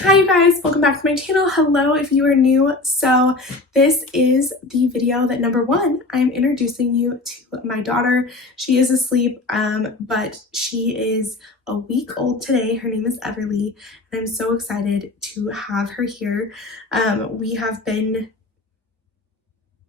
Hi you guys, welcome back to my channel. Hello if you are new. So this is the video that number one, I'm introducing you to my daughter. She is asleep, but she is a week old today. Her name is Everly, and I'm so excited to have her here. We have been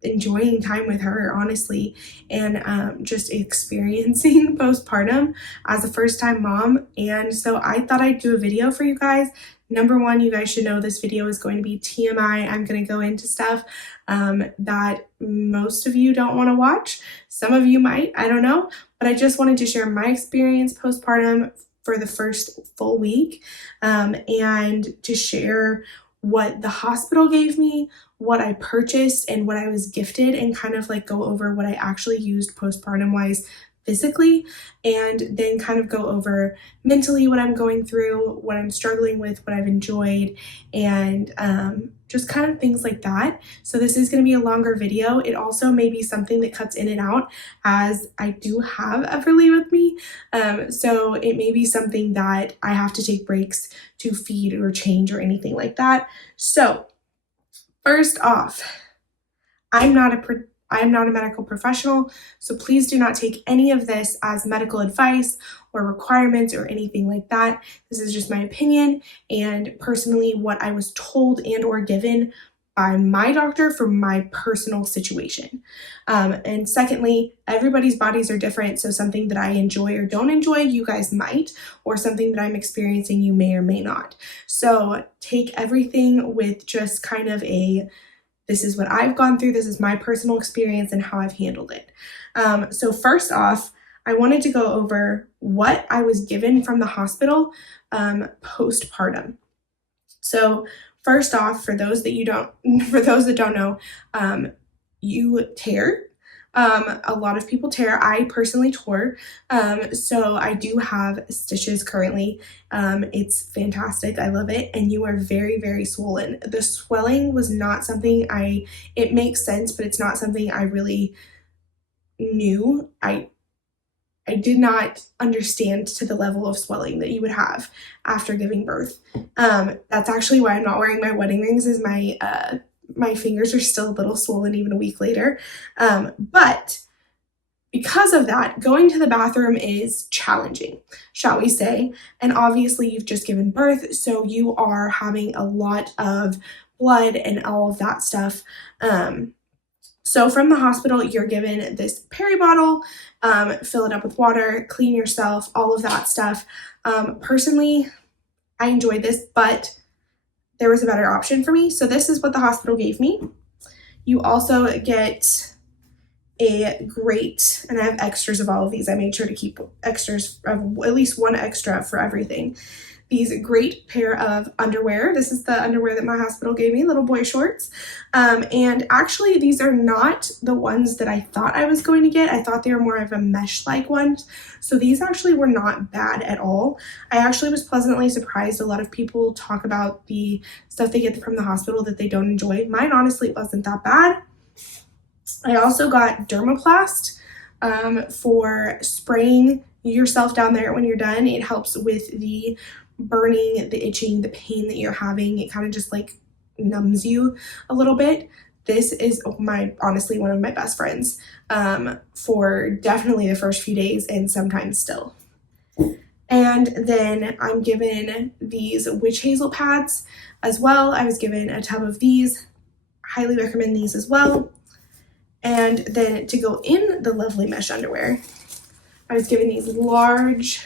enjoying time with her, honestly, and just experiencing postpartum as a first-time mom. And so I thought I'd do a video for you guys. Number one, you guys should know this video is going to be TMI. I'm going to go into stuff that most of you don't want to watch. Some of you might, I don't know, but I just wanted to share my experience postpartum for the first full week, and to share what the hospital gave me, what I purchased, and what I was gifted, and kind of like go over what I actually used postpartum wise physically, and then kind of go over mentally what I'm going through, what I'm struggling with, what I've enjoyed, and just kind of things like that. So this is going to be a longer video. It also may be something that cuts in and out, as I do have Everly with me. So it may be something that I have to take breaks to feed or change or anything like that. So first off, I'm not a medical professional, so please do not take any of this as medical advice or requirements or anything like that. This is just my opinion and personally what I was told and or given by my doctor for my personal situation. And secondly, everybody's bodies are different, so something that I enjoy or don't enjoy, you guys might, or something that I'm experiencing, you may or may not. So take everything with just kind of a, this is what I've gone through, this is my personal experience and how I've handled it. So first off, I wanted to go over what I was given from the hospital postpartum. So first off, for those that don't know, you tear. A lot of people tear. I personally tore. So I do have stitches currently. It's fantastic. I love it. And you are very, very swollen. The swelling was not something it makes sense, but it's not something I really knew. I did not understand to the level of swelling that you would have after giving birth. That's actually why I'm not wearing my wedding rings, is my fingers are still a little swollen even a week later. But because of that, going to the bathroom is challenging, shall we say. And obviously you've just given birth, so you are having a lot of blood and all of that stuff. So from the hospital, you're given this peri bottle, fill it up with water, clean yourself, all of that stuff. Personally, I enjoyed this, but there was a better option for me. So this is what the hospital gave me. You also get a great, and I have extras of all of these. I made sure to keep extras, of at least one extra for everything. These great pair of underwear. This is the underwear that my hospital gave me, little boy shorts. And actually these are not the ones that I thought I was going to get. I thought they were more of a mesh-like ones. So these actually were not bad at all. I actually was pleasantly surprised. A lot of people talk about the stuff they get from the hospital that they don't enjoy. Mine honestly wasn't that bad. I also got Dermaplast for spraying yourself down there when you're done. It helps with the burning, the itching, the pain that you're having. It kind of just like numbs you a little bit. This is honestly one of my best friends for definitely the first few days and sometimes still. And then I'm given these witch hazel pads as well. I was given a tub of these. Highly recommend these as well. And then to go in the lovely mesh underwear, I was given these large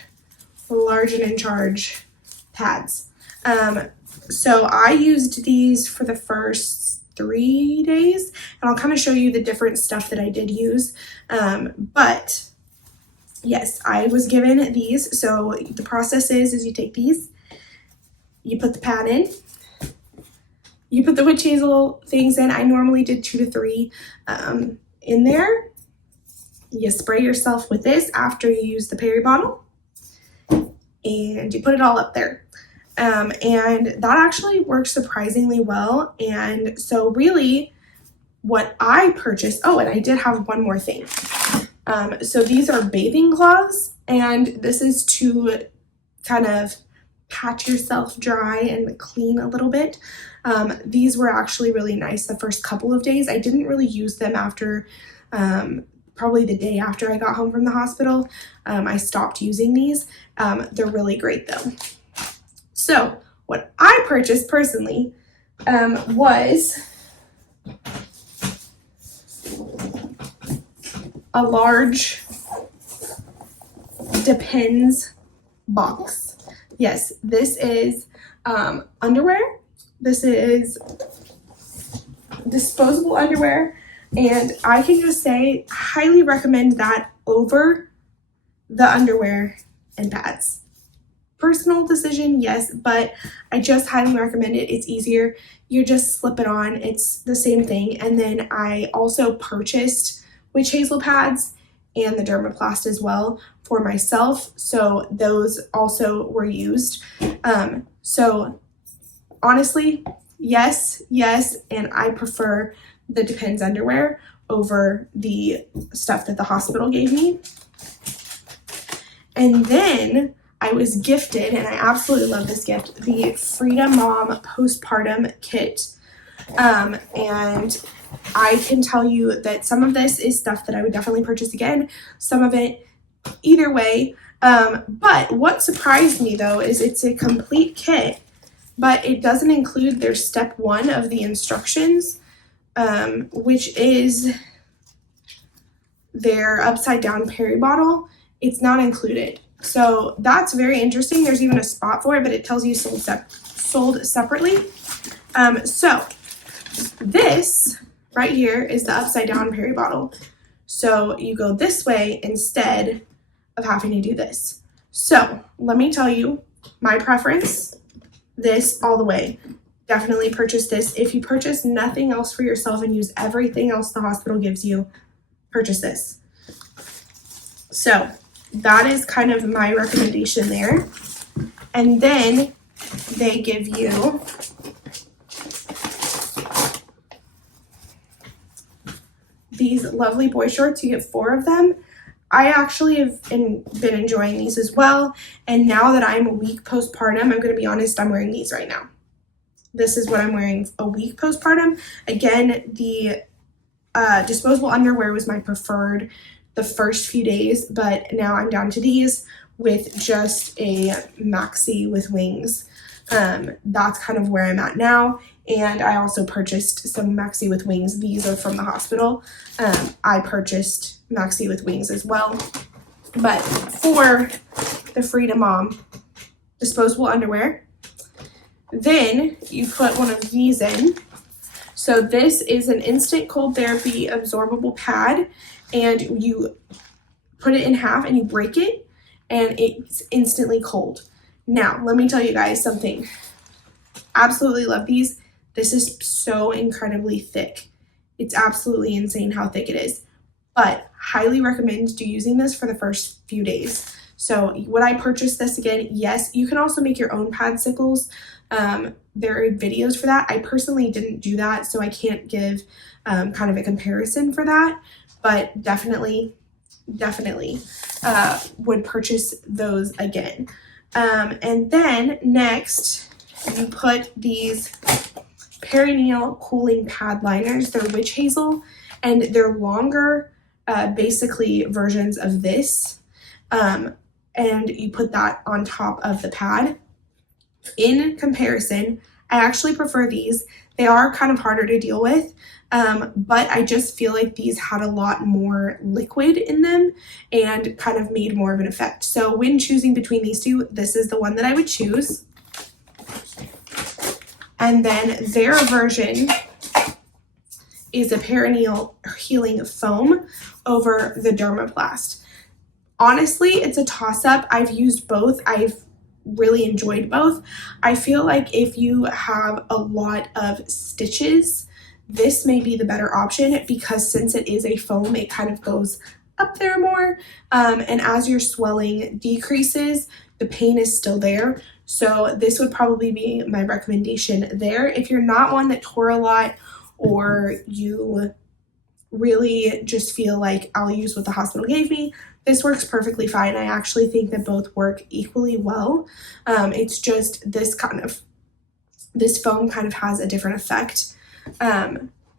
and in charge pads. So I used these for the first 3 days, and I'll kind of show you the different stuff that I did use. But yes, I was given these. So the process is you take these, you put the pad in, you put the witch hazel things in. I normally did 2 to 3 in there. You spray yourself with this after you use the peri bottle, and you put it all up there. And that actually works surprisingly well. And so really what I purchased, oh, and I did have one more thing. So these are bathing cloths, and this is to kind of patch yourself dry and clean a little bit. These were actually really nice the first couple of days. I didn't really use them after probably the day after I got home from the hospital. I stopped using these. They're really great though. So what I purchased personally was a large Depends box. Yes, this is underwear. This is disposable underwear, and I can just say highly recommend that over the underwear and pads. Personal decision, yes, but I just highly recommend it. It's easier. You just slip it on. It's the same thing. And then I also purchased witch hazel pads and the dermaplast as well for myself. So those also were used. So honestly, yes, and I prefer the Depends underwear over the stuff that the hospital gave me. And then I was gifted, and I absolutely love this gift, the Freedom Mom Postpartum Kit. And I can tell you that some of this is stuff that I would definitely purchase again. Some of it, either way. But what surprised me though is it's a complete kit, but it doesn't include their step 1 of the instructions, which is their upside down peri bottle. It's not included. So that's very interesting. There's even a spot for it, but it tells you sold separately. So this right here is the upside down peri bottle. So you go this way instead of having to do this. So let me tell you my preference, this all the way. Definitely purchase this. If you purchase nothing else for yourself and use everything else the hospital gives you, purchase this. So that is kind of my recommendation there. And then they give you these lovely boy shorts. You get 4 of them. I actually have been enjoying these as well. And now that I'm a week postpartum, I'm going to be honest, I'm wearing these right now. This is what I'm wearing a week postpartum. Again, the disposable underwear was my preferred the first few days, but now I'm down to these with just a maxi with wings. That's kind of where I'm at now. And I also purchased some maxi with wings. These are from the hospital. I purchased maxi with wings as well. But for the Freedom Mom disposable underwear, then you put one of these in. So this is an instant cold therapy absorbable pad, and you put it in half and you break it, and it's instantly cold. Now, let me tell you guys something. Absolutely love these. This is so incredibly thick. It's absolutely insane how thick it is. But highly recommend using this for the first few days. So would I purchase this again? Yes. You can also make your own padsicles. There are videos for that. I personally didn't do that, so I can't give kind of a comparison for that. But definitely would purchase those again. And then next, you put these perineal cooling pad liners. They're witch hazel, and they're longer, basically versions of this. And you put that on top of the pad. In comparison, I actually prefer these. They are kind of harder to deal with, but I just feel like these had a lot more liquid in them and kind of made more of an effect. So when choosing between these two, this is the one that I would choose. And then their version is a perineal healing foam over the dermaplast. Honestly, it's a toss-up. I've used both. I've really enjoyed both. I feel like if you have a lot of stitches, this may be the better option, because since it is a foam, it kind of goes up there more. And as your swelling decreases, the pain is still there. So this would probably be my recommendation there. If you're not one that tore a lot, or you really just feel like I'll use what the hospital gave me, this works perfectly fine. I actually think that both work equally well. It's just this foam kind of has a different effect.